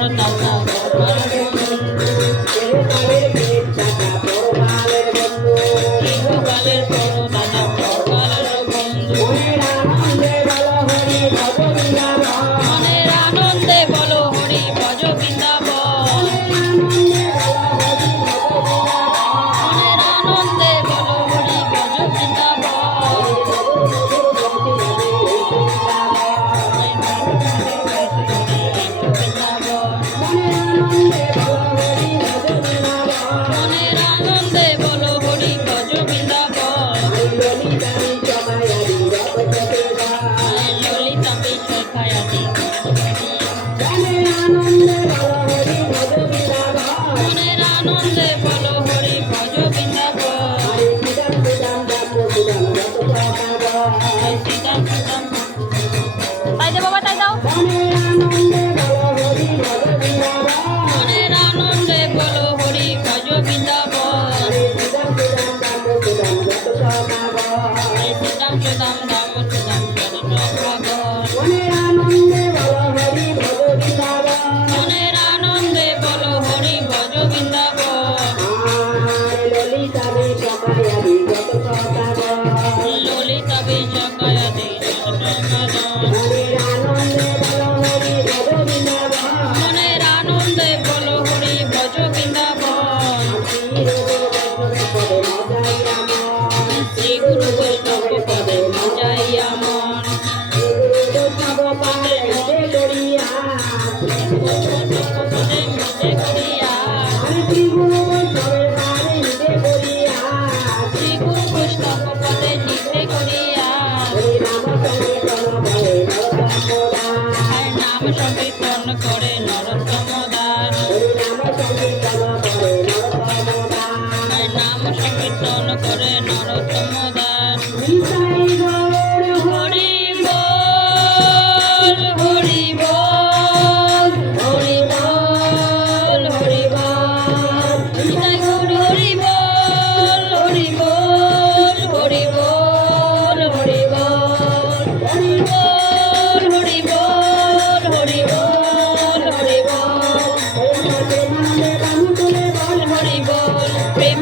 দাতা ইহকালের পরদাতা পরকালের বন্ধু। মনের আনন্দে বলো হরি ভজ বৃন্দাবন। মনের আনন্দে বলো হরি ভজ বৃন্দাবন। মনের আনন্দে বলো হরি ভজ বৃন্দাবন। ললিতা বিষয়খায়াদি মনের আনন্দে বলো হরি ভজ বৃন্দাবন। সীতাম সীতাম তাই দে বাবা তাই দাও। মনের আনন্দে বলো হরি ভজ বৃন্দাবন। সীতাম সুদাম দাম সুদাম মনের আনন্দে বলো হরি ভজ বৃন্দাবন। ললিতা বিষয়খায়াদি মনের আনন্দে বলো হরি ভজ বৃন্দাবন। শ্রী গুরু বৈষ্ণব পদে মজাইয়া মন। পদে মিশে করিয়া শ্রী গুরু বৈষ্ণব পদে নিধে করিয়া নাম সংকীর্তন করে নরোত্তম দাস। নাম সংকীর্তন করে নরোত্তম দাস। হরি বল হরি বল হরি বল হরি বল নিতাই গৌর হরি বল হরি বল হরি বল হরি বল হরি বল হরি বল হরি বল হরি বল হরি বল প্রেম